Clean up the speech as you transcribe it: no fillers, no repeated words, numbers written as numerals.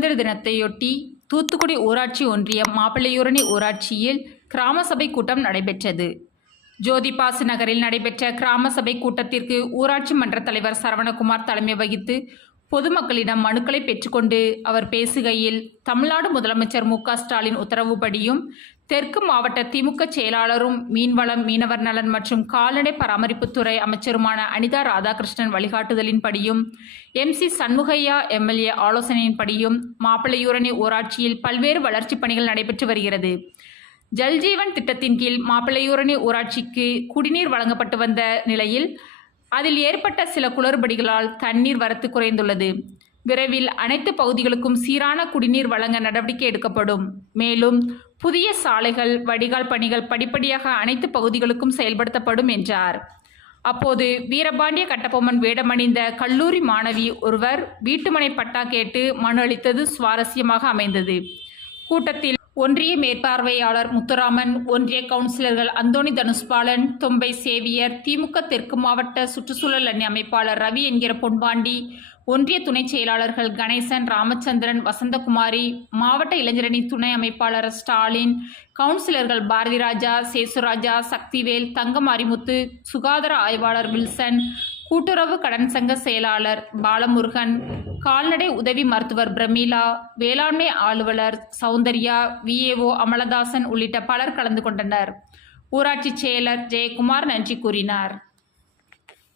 சுதந்திர தினத்தையொட்டி தூத்துக்குடி ஊராட்சி ஒன்றியம் மாப்பிள்ளையூரணி ஊராட்சியில் கிராம சபை கூட்டம் நடைபெற்றது. ஜோதிபாசு நகரில் நடைபெற்ற கிராம சபை கூட்டத்திற்கு ஊராட்சி மன்ற தலைவர் சரவணகுமார் தலைமை வகித்து பொதுமக்களிடம் மனுக்களை பெற்றுக்கொண்டு அவர் பேசுகையில், தமிழ்நாடு முதலமைச்சர் மு.க.ஸ்டாலின் உத்தரவுப்படியும் தெற்கு மாவட்ட திமுக செயலாளரும் மீன்வளம், மீனவர் நலன் மற்றும் கால்நடை பராமரிப்புத்துறை அமைச்சருமான அனிதா ராதாகிருஷ்ணன் வழிகாட்டுதலின்படியும் MC சண்முகையா MLA ஆலோசனையின்படியும் மாப்பிள்ளையூரணி ஊராட்சியில் பல்வேறு வளர்ச்சிப் பணிகள் நடைபெற்று வருகிறது. ஜல்ஜீவன் திட்டத்தின் கீழ் மாப்பிள்ளையூரணி ஊராட்சிக்கு குடிநீர் வழங்கப்பட்டு வந்த நிலையில் அதில் ஏற்பட்ட சில குளறுபடிகளால் தண்ணீர் வரத்து குறைந்துள்ளது. விரைவில் அனைத்து பகுதிகளுக்கும் சீரான குடிநீர் வழங்க நடவடிக்கை எடுக்கப்படும். மேலும் புதிய சாலைகள், வடிகால் பணிகள் படிப்படியாக அனைத்து பகுதிகளுக்கும் செயல்படுத்தப்படும் என்றார். அப்போது வீரபாண்டிய கட்டபொம்மன் வேடமணிந்த கல்லூரி மாணவி ஒருவர் வீட்டுமனை பட்டா கேட்டு மனு அளித்தது சுவாரஸ்யமாக அமைந்தது. கூட்டத்தில் ஒன்றிய மேற்பார்வையாளர் முத்துராமன், ஒன்றிய கவுன்சிலர்கள் அந்தோணி தனுஷ்பாலன், தொம்பை சேவியர், திமுக தெற்கு மாவட்ட சுற்றுச்சூழல் அணி அமைப்பாளர் ரவி என்கிற பொன்பாண்டி, ஒன்றிய துணை செயலாளர்கள் கணேசன், ராமச்சந்திரன், வசந்தகுமாரி, மாவட்ட இளைஞரணி துணை அமைப்பாளர் ஸ்டாலின், கவுன்சிலர்கள் பாரதிராஜா, சேசுராஜா, சக்திவேல், தங்கமாரிமுத்து, சுகாதார ஆய்வாளர் வில்சன், கூட்டுறவு கடன் சங்க செயலாளர் பாலமுருகன், கால்நடை உதவி மருத்துவர் பிரமீளா, வேளாண்மை அலுவலர் சௌந்தர்யா, VAO அமலதாசன் உள்ளிட்ட பலர் கலந்து கொண்டனர். ஊராட்சி செயலர் ஜெயக்குமார் நன்றி கூறினார்.